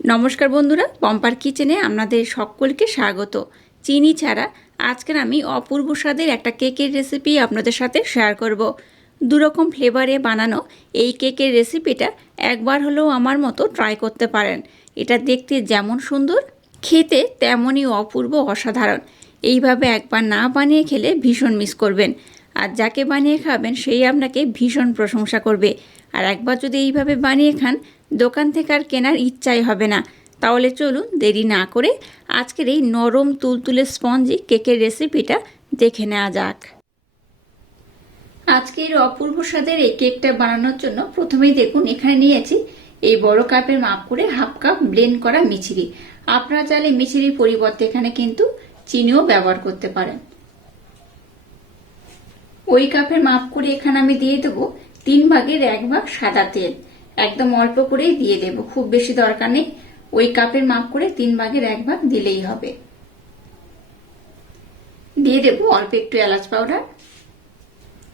নমস্কার বন্ধুরা, পম্পার কিচেনে আপনাদের সকলকে স্বাগত। চিনি ছাড়া আজকের আমি অপূর্ব স্বাদের একটা কেকের রেসিপি আপনাদের সাথে শেয়ার করব। দুরকম ফ্লেভারে বানানো এই কেকের রেসিপিটা একবার হলেও আমার মতো ট্রাই করতে পারেন। এটা দেখতে যেমন সুন্দর, খেতে তেমনই অপূর্ব অসাধারণ। এইভাবে একবার না বানিয়ে খেলে ভীষণ মিস করবেন, আর যাকে বানিয়ে খাবেন সেই আপনাকে ভীষণ প্রশংসা করবে। আর একবার যদি এইভাবে বানিয়ে খান, দোকান থেকে আর কেনার ইচ্ছাই হবে না। তাহলে চলুন দেরি না করে আজকের এই নরম তুলতুলে স্পঞ্জি কেকের রেসিপিটা দেখে নেওয়া যাক। আজকের অপূর্ব স্বাদের এই কেকটা বানানোর জন্য প্রথমেই দেখুন এখানে নিয়েছি এই বড় কাপের মাপ করে হাফ কাপ ব্লেন্ড করা মিছরি। আপনারা চাইলে মিছরির পরিবর্তে এখানে কিন্তু চিনিও ব্যবহার করতে পারেন। ওই কাপের মাপ করে এখানে আমি দিয়ে দেবো 1/3 সাদা তেল। একদম অল্প করেই দিয়ে দেব, খুব বেশি দরকার নেই। ওই কাপের মাপ করে 1/3 দিলেই হবে। দিয়ে দেব অল্প একটু এলাচ পাউডার,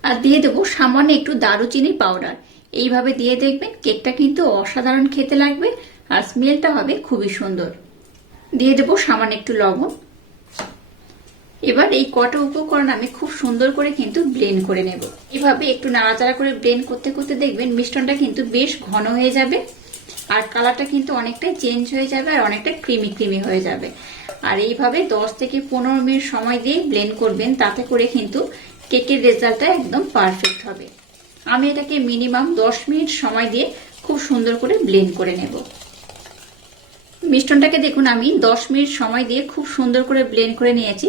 আর দিয়ে দেবো সামান্য একটু দারুচিনি পাউডার। এইভাবে দিয়ে দেখবেন কেকটা কিন্তু অসাধারণ খেতে লাগবে, আর স্মেলটা হবে খুবই সুন্দর। দিয়ে দেবো সামান্য একটু লবণ। এবার এই কটা উপকরণ আমি খুব সুন্দর করে কিন্তু ব্লেন্ড করে নেব। এভাবে একটু নাড়াচাড়া করে ব্লেন্ড করতে করতে দেখবেন মিশ্রণটা কিন্তু বেশ ঘন হয়ে যাবে, আর কালারটা কিন্তু অনেকটাই চেঞ্জ হয়ে যাবে, আর অনেকটা ক্রিমি ক্রিমি হয়ে যাবে। আর এইভাবে 10 থেকে 15 মিনিট সময় দিয়ে ব্লেন্ড করবেন, তাতে করে কিন্তু কেকের রেজাল্টটা একদম পারফেক্ট হবে। আমি এটাকে মিনিমাম 10 মিনিট সময় দিয়ে খুব সুন্দর করে ব্লেন্ড করে নেব। মিশ্রণটাকে দেখুন আমি 10 মিনিট সময় দিয়ে খুব সুন্দর করে ব্লেন্ড করে নিয়েছি,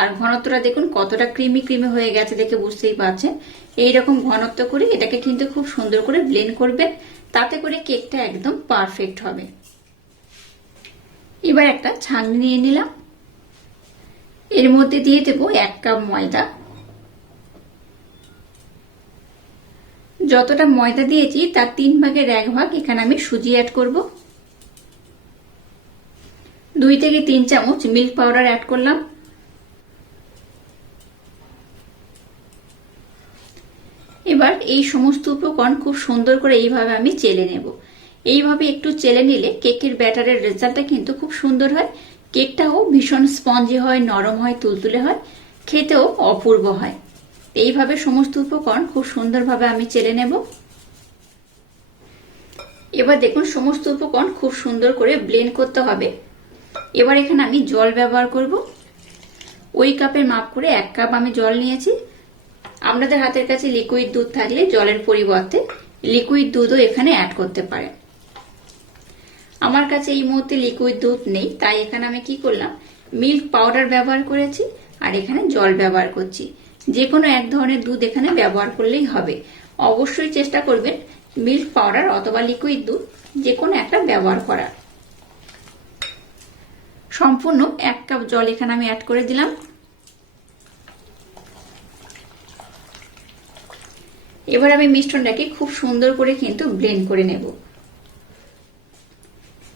আর ঘনত্বটা দেখুন কতটা ক্রিমি ক্রিমি হয়ে গেছে, দেখে বুঝতেই পারছেন। এইরকম ঘনত্ব করে এটাকে কিন্তু খুব সুন্দর করে ব্লেন্ড করবেন, তাতে করে কেকটা একদম পারফেক্ট হবে। এবার একটা ছাঁকনি নিয়ে নিলাম, এর মধ্যে দিয়ে দেবো 1 কাপ ময়দা। যতটা ময়দা দিয়েছি তার 3/1 এখানে আমি সুজি অ্যাড করব। 2 থেকে 3 চামচ মিল্ক পাউডার অ্যাড করলাম। এবার এই সমস্ত উপকরণ খুব সুন্দর করে এইভাবে আমি চেলে নেব। এইভাবে একটু চেলে নিলে কেকের ব্যাটারের রেজাল্টটা কিন্তু খুব সুন্দর হয়। কেকটাও ভীষণ স্পঞ্জি হয়, নরম হয়, তুলতুলে হয়, খেতেও অপূর্ব হয়। এইভাবে সমস্ত উপকরণ খুব সুন্দরভাবে আমি চেলে নেব। এবার দেখুন সমস্ত উপকরণ খুব সুন্দর করে ব্লেন্ড করতে হবে। এবার এখানে আমি জল ব্যবহার করব। ওই কাপের মাপ করে 1 কাপ আমি জল নিয়েছি। আপনাদের হাতের কাছে লিকুইড দুধ থাকলে জলের পরিবর্তে লিকুইড দুধও এখানে অ্যাড করতে পারেন। আমার কাছে এই মুহূর্তে লিকুইড দুধ নেই, তাই এখানে আমি কি করলাম, মিল্ক পাউডার ব্যবহার করেছি, আর এখানে জল ব্যবহার করছি। যে কোনো এক ধরনের দুধ এখানে ব্যবহার করলেই হবে। অবশ্যই চেষ্টা করবেন মিল্ক পাউডার অথবা লিকুইড দুধ যে কোনো একটা ব্যবহার করার। সম্পূর্ণ 1 কাপ জল এখানে আমি অ্যাড করে দিলাম। এবার আমি মিশ্রণটাকে খুব সুন্দর করে কিন্তু ব্লেন্ড করে নেব।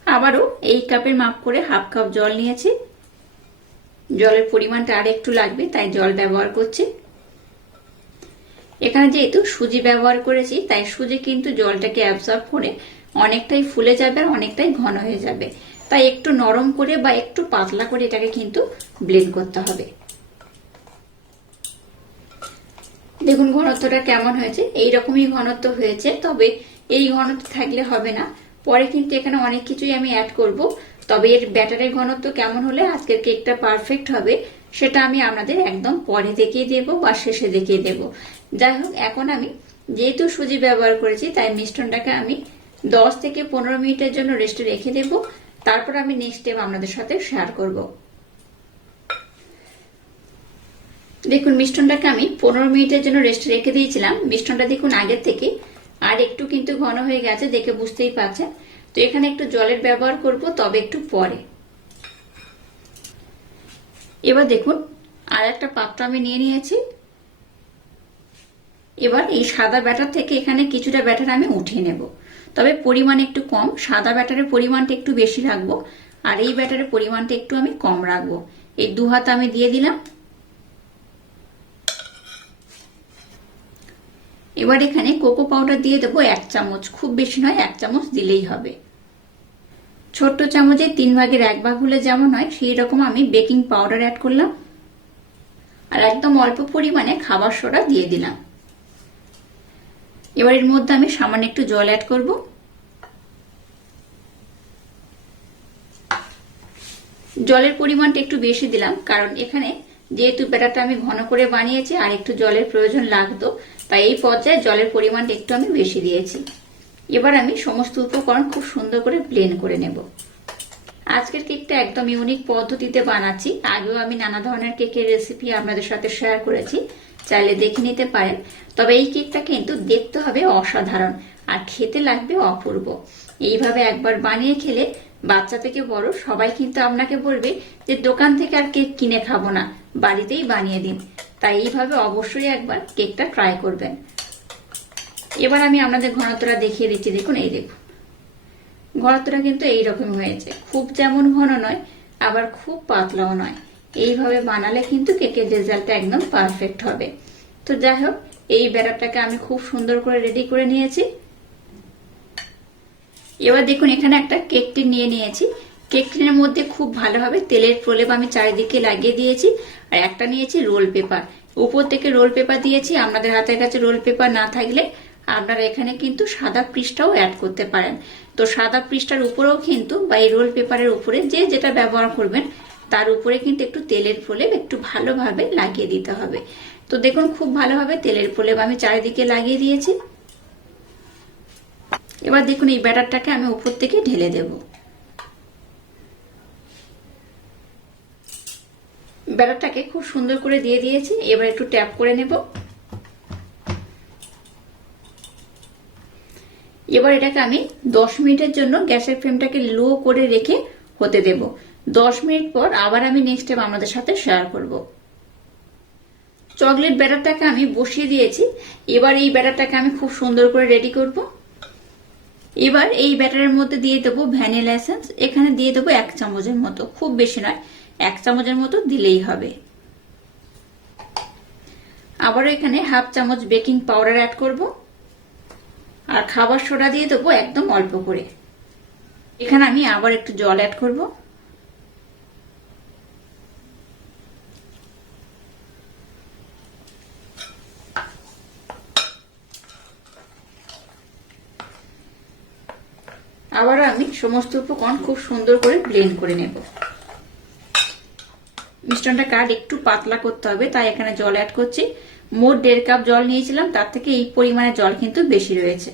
আবারও এই কাপের মাপ করে হাফ কাপ জল নিয়েছি। জলের পরিমাণটা আর একটু লাগবে, তাই জল ব্যবহার করছি। এখানে যেহেতু সুজি ব্যবহার করেছি, তাই সুজি কিন্তু জলটাকে অ্যাবজর্ব করে অনেকটাই ফুলে যাবে, অনেকটাই ঘন হয়ে যাবে। তাই একটু নরম করে বা একটু পাতলা করে এটাকে কিন্তু ব্লেন্ড করতে হবে। দেখুন ঘনত্বটা কেমন হয়েছে, এইরকমই ঘনত্ব হয়েছে। তবে এই ঘনত্ব থাকলে হবে না, পরে কিন্তু এখানে অনেক কিছুই আমি অ্যাড করব। তবে এর ব্যাটারের ঘনত্ব কেমন হলে আজকের কেকটা পারফেক্ট হবে সেটা আমি আপনাদের একদম পরে দেখিয়ে দেব বা শেষে দেখিয়ে দেব। যাই হোক, এখন আমি যেহেতু সুজি ব্যবহার করেছি, তাই মিশ্রণটাকে আমি 10 থেকে 15 মিনিটের জন্য রেস্টে রেখে দেব। তারপর আমি নেক্সট স্টেপ আপনাদের সাথে শেয়ার করব। দেখুন মিশ্রণটাকে আমি 15 মিনিটের জন্য রেস্টে রেখে দিয়েছিলাম। মিশ্রণটা দেখুন আগের থেকে আর একটু কিন্তু ঘন হয়ে গেছে, দেখে বুঝতেই পারছেন। তো এখানে একটু জলের ব্যবহার করব, তবে একটু পরে। এবার দেখুন আর একটা পাত্র আমি নিয়ে নিয়েছি। এবার এই সাদা ব্যাটার থেকে এখানে কিছুটা ব্যাটার আমি উঠিয়ে নেব, তবে পরিমাণ একটু কম। সাদা ব্যাটারের পরিমাণটা একটু বেশি রাখবো, আর এই ব্যাটারের পরিমাণটা একটু আমি কম রাখবো। এই 2 হাত আমি দিয়ে দিলাম। এবার এখানে কোকো পাউডার দিয়ে দেবো 1 চামচ, খুব বেশি নয়, 1 চামচ দিলেই হবে। ছোট্ট চামচে 3/1 হলে যেমন হয় সেই রকম আমি বেকিং পাউডার অ্যাড করলাম আর একদম অল্প পরিমাণে খাবার সোডা দিয়ে দিলাম। এবার এর মধ্যে আমি সামান্য একটু জল অ্যাড করব। জলের পরিমাণটা একটু বেশি দিলাম কারণ এখানে যেহেতু ব্যাটারটা আমি ঘন করে বানিয়েছি আর একটু জলের প্রয়োজন লাগতো, তাই এই পর্যায়ে জলের পরিমাণটা একটু আমি বেশি দিয়েছি। এবার আমি সমস্ত উপকরণ খুব সুন্দর করে ব্লেন্ড করে নেব। আজকের কেকটা একদম ইউনিক পদ্ধতিতে বানাচ্ছি। আগেও আমি নানা ধরনের কেকের রেসিপি আপনাদের সাথে শেয়ার করেছি, চাইলে দেখে নিতে পারেন। তবে এই কেকটা কিন্তু দেখতে হবে অসাধারণ আর খেতে লাগবে অপূর্ব। এইভাবে একবার বানিয়ে খেলে বাচ্চা থেকে বড় সবাই কিন্তু আপনাকে বলবে যে দোকান থেকে আর কেক কিনে খাবো না, বাড়িতেই বানিয়ে দিন। তাই এইভাবে অবশ্যই একবার কেকটা ট্রাই করবেন। এবার আমি আপনাদের ঘনত্বটা দেখিয়ে দিচ্ছি। দেখুন, এই দেখুন ঘনত্বটা কিন্তু এইরকম হয়েছে, খুব যেমন ঘন নয় আবার খুব পাতলাও নয়। এইভাবে বানালে কিন্তু কেকের রেজাল্টটা একদম পারফেক্ট হবে। তো যাই হোক, এই ব্যাটারটাকে আমি খুব সুন্দর করে রেডি করে নিয়েছি। এবার দেখুন এখানে একটা কেক টিন নিয়ে নিয়েছি। কেক টিনের মধ্যে খুব ভালোভাবে তেলের প্রলেপ আমি চারিদিকে লাগিয়ে দিয়েছি আর একটা নিয়েছি রোল পেপার। উপর থেকে রোল পেপার দিয়েছি। আপনাদের হাতের কাছে রোল পেপার না থাকলে আপনারা এখানে কিন্তু সাদা পৃষ্ঠাও অ্যাড করতে পারেন। তো সাদা পৃষ্ঠার উপরেও কিন্তু বা এই রোল পেপারের উপরে যে যেটা ব্যবহার করবেন তার উপরে কিন্তু একটু তেলের প্রলেপ একটু ভালোভাবে লাগিয়ে দিতে হবে। তো দেখুন খুব ভালোভাবে তেলের প্রলেপ আমি চারিদিকে লাগিয়ে দিয়েছি। এবার দেখুন এই ব্যাটারটাকে আমি উপর থেকে ঢেলে দেব। ব্যাটারটাকে খুব সুন্দর করে দিয়ে দিয়েছি। এবার একটু ট্যাপ করে নেব। এবার এটাকে আমি 10 মিনিটের জন্য গ্যাসের ফ্লেমটাকে লো করে রেখে হতে দেব। 10 মিনিট পর আবার আমি নেক্সট স্টেপ আপনাদের সাথে শেয়ার করব। চকলেট ব্যাটারটাকে আমি বসিয়ে দিয়েছি। এবার এই ব্যাটারটাকে আমি খুব সুন্দর করে রেডি করব। এবার এই ব্যাটারের মধ্যে দিয়ে দেবো ভ্যানিলা এসেন্স। এখানে দিয়ে দেবো 1 চামচের মতো, খুব বেশি নয়, 1 চামচের মতো দিলেই হবে। আবারও এখানে হাফ চামচ বেকিং পাউডার অ্যাড করব আর খাবার সোডা দিয়ে দেবো একদম অল্প করে। এখানে আমি আবার একটু জল অ্যাড করব। আবার আমি সমস্ত উপকরণ খুব সুন্দর করে ব্লেন্ড করে নেব। মিশ্রণটা কার একটু পাতলা করতে হবে, তাই এখানে জল অ্যাড করছি। মোট 1.5 কাপ জল নিয়েছিলাম, তার থেকে এই পরিমাণে জল কিন্তু বেশি রয়েছে।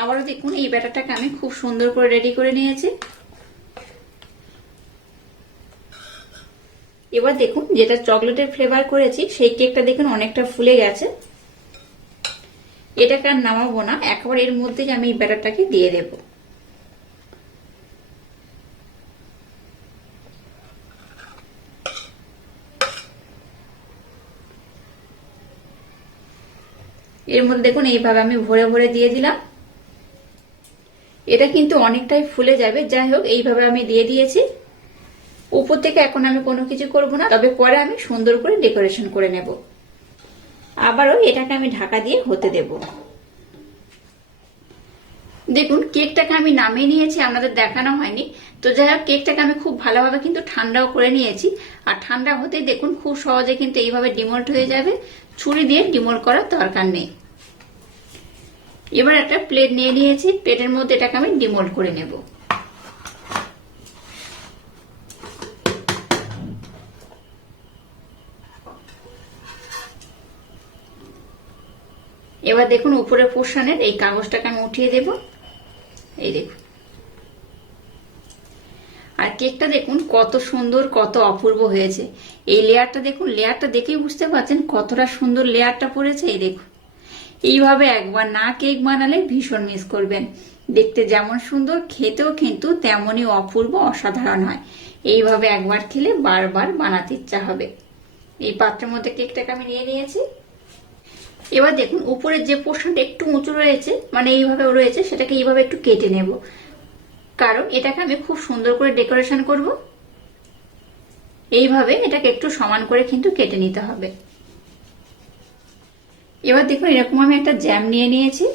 আবারও দেখুন এই ব্যাটারটাকে আমি খুব সুন্দর করে রেডি করে নিয়েছি। এবার দেখুন যেটা চকলেটের ফ্লেভার করেছি সেই কেকটা দেখুন অনেকটা ফুলে গেছে। এটাকে আর নামাবো না, একবার এর মধ্যে আমি এই ব্যাটারটাকে দিয়ে দেব। এর মধ্যে দেখুন এইভাবে আমি ভরে ভরে দিয়ে দিলাম। এটা কিন্তু অনেকটাই ফুলে যাবে। যাই হোক, এইভাবে আমি দিয়ে দিয়েছি। উপর থেকে এখন আমি কোনো কিছু করব না, তবে পরে আমি সুন্দর করে ডেকোরেশন করে নেব। আবারও এটাকে আমি ঢাকা দিয়ে হতে দেব। দেখুন কেকটাকে আমি নামিয়ে নিয়েছি, আপনাদের দেখানো হয়নি। তো যাই হোক, কেকটাকে আমি খুব ভালোভাবে কিন্তু ঠান্ডাও করে নিয়েছি। আর ঠান্ডা হতে দেখুন খুব সহজে কিন্তু এইভাবে ডিমোল্ড হয়ে যাবে। ছুরি দিয়ে ডিমোল্ড করার দরকার নেই। এবার একটা প্লেট নিয়ে নিয়েছি, প্লেটের মধ্যে এটাকে আমি ডিমোল্ড করে নেব। এবার দেখুন উপরে পোর্শনের এই কাগজটাকে আমি উঠিয়ে দেব। এই দেখুন, আর কেকটা দেখুন কত সুন্দর কত অপূর্ব হয়েছে। এই লেয়ারটা দেখুন, লেয়ারটা দেখেই বুঝতে পারছেন কতটা সুন্দর লেয়ারটা পড়েছে। এই দেখুন, এইভাবে একবার না কেক বানালে ভীষণ মিস করবেন। দেখতে যেমন সুন্দর, খেতেও কিন্তু তেমনই অপূর্ব অসাধারণ হয়। এইভাবে একবার খেলে বারবার বানাতে ইচ্ছা হবে। এই পাত্রের মধ্যে কেকটাকে আমি নিয়ে নিয়েছি। এবার দেখুন উপরের যে পোর্শনটা একটু উঁচু রয়েছে, মানে এইভাবে রয়েছে, সেটাকে এইভাবে একটু কেটে নেব, কারণ এটাকে আমি খুব সুন্দর করে ডেকোরেশন করব। এইভাবে এটাকে একটু সমান করে কিন্তু কেটে নিতে হবে। এবার দেখুন এরকম আমি একটা জ্যাম নিয়ে নিয়েছি।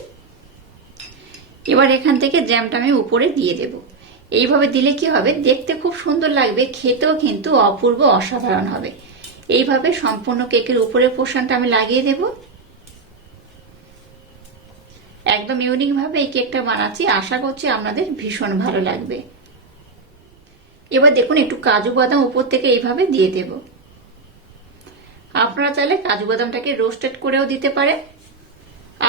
এবার এখান থেকে জ্যামটা আমি উপরে দিয়ে দেব। এইভাবে দিলে কি হবে, দেখতে খুব সুন্দর লাগবে, খেতেও কিন্তু অপূর্ব অসাধারণ হবে। এইভাবে সম্পূর্ণ কেকের উপরের পোর্শনটা আমি লাগিয়ে দেব। একদম ইউনিক ভাবে এই কেকটা বানাচ্ছি, আশা করছি আপনাদের ভীষণ ভালো লাগবে। এবার দেখুন একটু কাজু বাদাম উপর থেকে এইভাবে দিয়ে দেব। আপনারা চাইলে কাজু বাদামটাকে রোস্টেড করেও দিতে পারেন,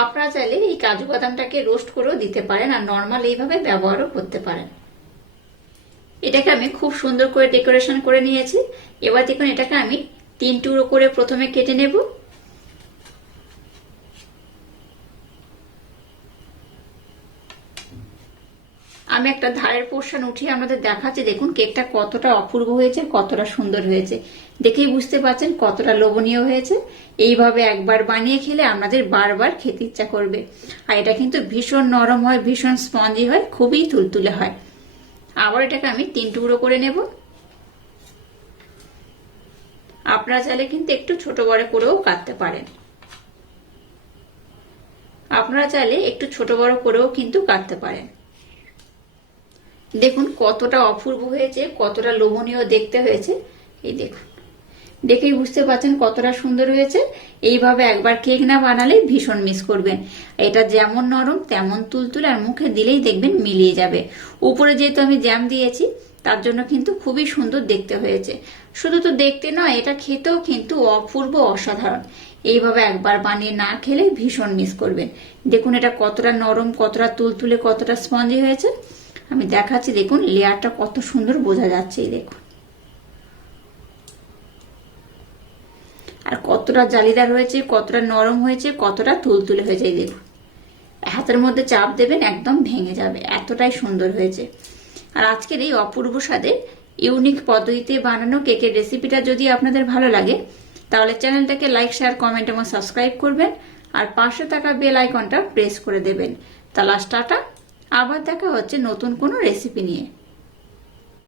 আপনারা চাইলে এই কাজু বাদামটাকে রোস্ট করেও দিতে পারেন, আর নর্মাল এইভাবে ব্যবহারও করতে পারেন। এটাকে আমি খুব সুন্দর করে ডেকোরেশন করে নিয়েছি। এবার দেখুন এটাকে আমি 3 টুকরো করে প্রথমে কেটে নেব। আমি একটা ধারের পোর্শন উঠিয়ে আমাদের দেখাচ্ছি, দেখুন কেকটা কতটা অপূর্ব হয়েছে, কতটা সুন্দর হয়েছে, দেখেই বুঝতে পারছেন কতটা লোভনীয় হয়েছে। এইভাবে একবার বানিয়ে খেলে আপনাদের বারবার খেতে ইচ্ছা করবে। আর এটা কিন্তু ভীষণ নরম হয়, ভীষণ স্পঞ্জি হয়, খুবই তুলতুলে হয়। আবার এটাকে আমি 3 টুকরো করে নেব। আপনারা চাইলে কিন্তু একটু ছোট বড় করেও কাটতে পারেন, আপনারা চাইলে একটু ছোট বড় করেও কিন্তু কাটতে পারেন। দেখুন কতটা অপূর্ব হয়েছে, কতটা লোভনীয় দেখতে হয়েছে। এই দেখুন, দেখেই বুঝতে পারছেন কতটা সুন্দর হয়েছে। এইভাবে একবার কেক না বানালে ভীষণ মিস করবেন। এটা যেমন নরম তেমন তুলতুলে, আর মুখে দিলেই দেখবেন মিলিয়ে যাবে। উপরে যেহেতু আমি জ্যাম দিয়েছি তার জন্য কিন্তু খুবই সুন্দর দেখতে হয়েছে। শুধু তো দেখতে নয়, এটা খেতেও কিন্তু অপূর্ব অসাধারণ। এইভাবে একবার বানিয়ে না খেলে ভীষণ মিস করবেন। দেখুন এটা কতটা নরম, কতটা তুলতুলে, কতটা স্পঞ্জি হয়েছে। আমি দেখাচ্ছি, দেখুন লেয়ারটা কত সুন্দর বোঝা যাচ্ছে। এই দেখুন, আর কতটা জালিদার হয়েছে, কতটা নরম হয়েছে, কতটা তুলতুলে হয়েছে। এই দেখুন, হাতের মধ্যে চাপ দেবেন একদম ভেঙে যাবে, এতটাই সুন্দর হয়েছে। আর আজকের এই অপূর্ব স্বাদের ইউনিক পদ্ধতিতে বানানো কেকের রেসিপিটা যদি আপনাদের ভালো লাগে তাহলে চ্যানেলটাকে লাইক, শেয়ার, কমেন্ট এবং সাবস্ক্রাইব করবেন, আর পাশে থাকা বেল আইকনটা প্রেস করে দেবেন। তাহলে টাটা, আবার দেখা হচ্ছে নতুন কোনো রেসিপি নিয়ে।